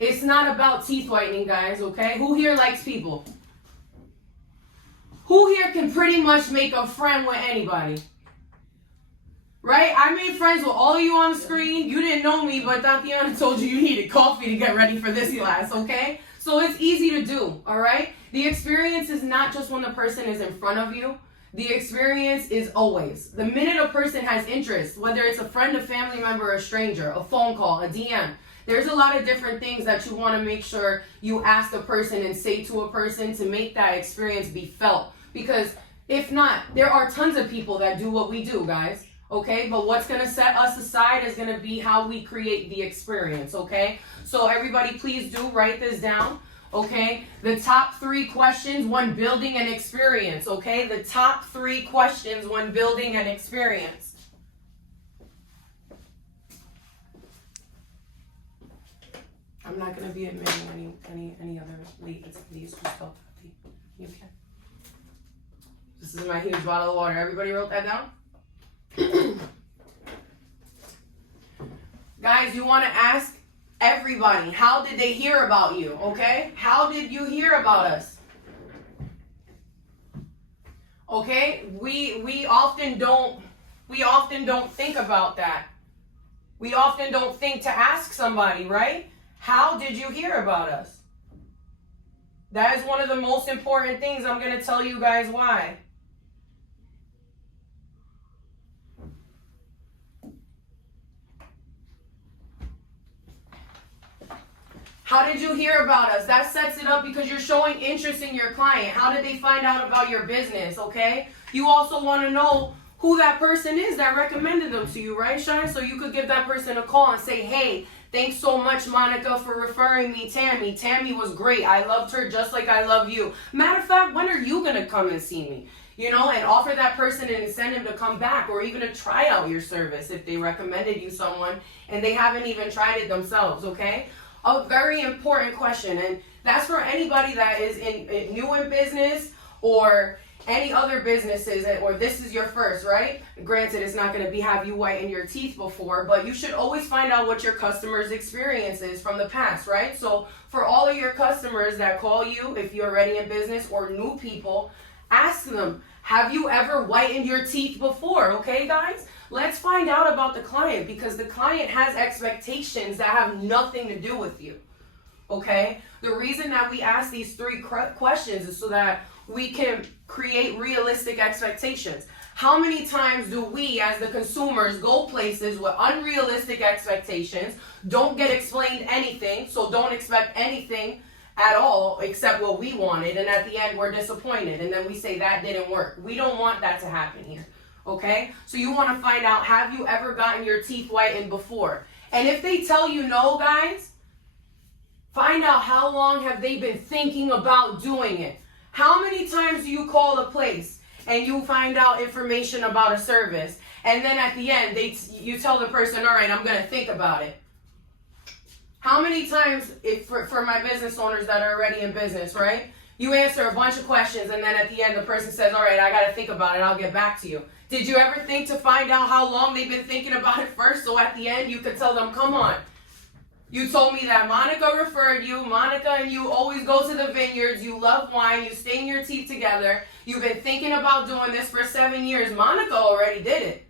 It's not about teeth whitening, guys, okay? Who here likes people? Who here can pretty much make a friend with anybody? Right? I made friends with all of you on the screen. You didn't know me, but Tatiana told you needed coffee to get ready for this class, okay? So it's easy to do, all right? The experience is not just when the person is in front of you. The experience is always. The minute a person has interest, whether it's a friend, a family member, a stranger, a phone call, a DM, there's a lot of different things that you want to make sure you ask the person and say to a person to make that experience be felt. Because if not, there are tons of people that do what we do, guys. Okay, but what's going to set us aside is going to be how we create the experience, okay? So everybody, please do write this down. Okay, the top 3 questions when building an experience, okay? The top 3 questions when building an experience. I'm not going to be admitting any other late attendees who spelled that. You can. This is my huge bottle of water. Everybody wrote that down? Guys, you want to ask everybody, how did they hear about you, okay? How did you hear about us? Okay? We often don't think about that. We often don't think to ask somebody, right? How did you hear about us? That is one of the most important things. I'm going to tell you guys why. How did you hear about us? That sets it up because you're showing interest in your client. How did they find out about your business, okay? You also want to know who that person is that recommended them to you, right, Shai? So you could give that person a call and say, hey, thanks so much, Monica, for referring me Tammy. Tammy was great. I loved her just like I love you. Matter of fact, when are you going to come and see me? You know, and offer that person an incentive to come back or even to try out your service if they recommended you someone and they haven't even tried it themselves, okay? A very important question, and that's for anybody that is new in business or any other businesses, or this is your first, right? Granted, it's not going to be have you whiten your teeth before, but you should always find out what your customer's experience is from the past, right? So for all of your customers that call you, if you're already in business, or new people, ask them, have you ever whitened your teeth before? Okay, guys? Let's find out about the client, because the client has expectations that have nothing to do with you, okay? The reason that we ask these 3 questions is so that we can create realistic expectations. How many times do we, as the consumers, go places with unrealistic expectations, don't get explained anything, so don't expect anything at all except what we wanted, and at the end we're disappointed, and then we say that didn't work. We don't want that to happen here. Okay, so you want to find out, have you ever gotten your teeth whitened before? And if they tell you no, guys, find out how long have they been thinking about doing it. How many times do you call a place and you find out information about a service, and then at the end you tell the person, all right, I'm going to think about it. How many times, for my business owners that are already in business, right? You answer a bunch of questions, and then at the end the person says, all right, I got to think about it, I'll get back to you. Did you ever think to find out how long they've been thinking about it first, so at the end you could tell them, come on, you told me that Monica referred you, Monica and you always go to the vineyards, you love wine, you stain your teeth together, you've been thinking about doing this for 7 years, Monica already did it.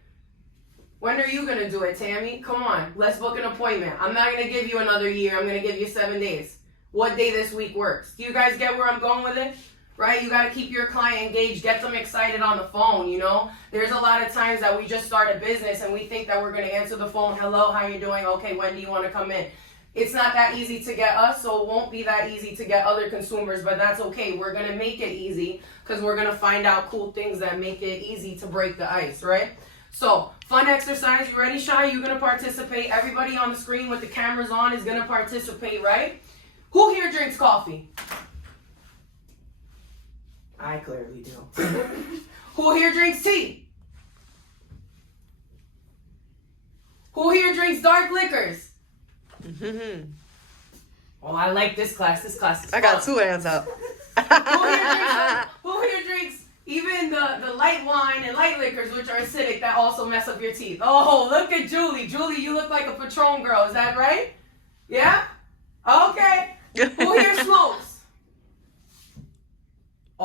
When are you going to do it, Tammy? Come on, let's book an appointment. I'm not going to give you another year, I'm going to give you 7 days. What day this week works? Do you guys get where I'm going with it? Right? You got to keep your client engaged, get them excited on the phone, you know? There's a lot of times that we just start a business and we think that we're going to answer the phone, hello, how you doing? Okay, when do you want to come in? It's not that easy to get us, so it won't be that easy to get other consumers, but that's okay. We're going to make it easy because we're going to find out cool things that make it easy to break the ice, right? So, fun exercise. You ready, Shai? You're going to participate. Everybody on the screen with the cameras on is going to participate, right? Who here drinks coffee? I clearly do. Who here drinks tea? Who here drinks dark liquors? Oh, I like this class. This class is fun. I got 2 hands up. Who here drinks even the light wine and light liquors, which are acidic, that also mess up your teeth? Oh, look at Julie. Julie, you look like a Patron girl. Is that right? Yeah? Okay.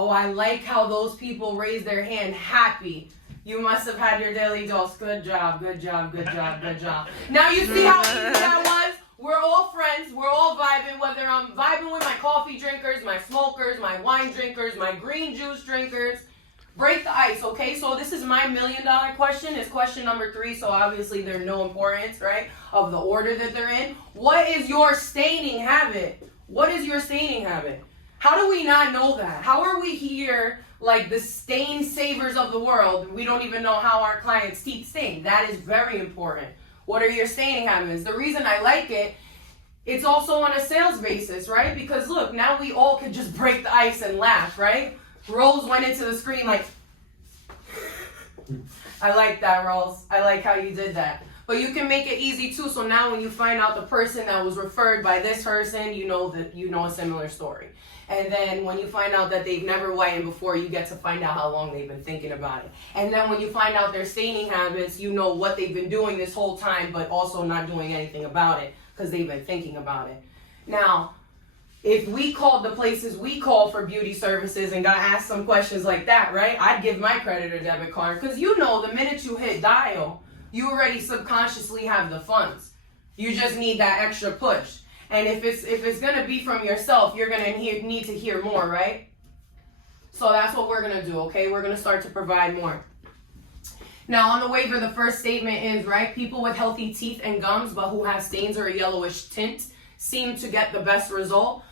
Oh, I like how those people raise their hand happy. You must have had your daily dose. Good job, good job, good job, good job. Now you see how easy that was? We're all friends. We're all vibing, whether I'm vibing with my coffee drinkers, my smokers, my wine drinkers, my green juice drinkers. Break the ice, okay? So this is my $1 million question. It's question number 3, so obviously there's no importance, right, of the order that they're in. What is your staining habit? What is your staining habit? How do we not know that? How are we here like the stain savers of the world? We don't even know how our clients' teeth stain. That is very important. What are your staining habits? The reason I like it, it's also on a sales basis, right? Because look, now we all could just break the ice and laugh, right? Rose went into the screen like, I like that, Rose. I like how you did that. But you can make it easy too. So now when you find out the person that was referred by this person, you know a similar story. And then when you find out that they've never whitened before, you get to find out how long they've been thinking about it. And then when you find out their staining habits, you know what they've been doing this whole time, but also not doing anything about it because they've been thinking about it. Now, if we called the places we call for beauty services and got asked some questions like that, right? I'd give my credit or debit card because you know the minute you hit dial, you already subconsciously have the funds. You just need that extra push. And if it's gonna be from yourself, you're gonna need to hear more, right? So that's what we're gonna do, okay? We're gonna start to provide more. Now on the waiver, the first statement is, right, people with healthy teeth and gums but who have stains or a yellowish tint seem to get the best result.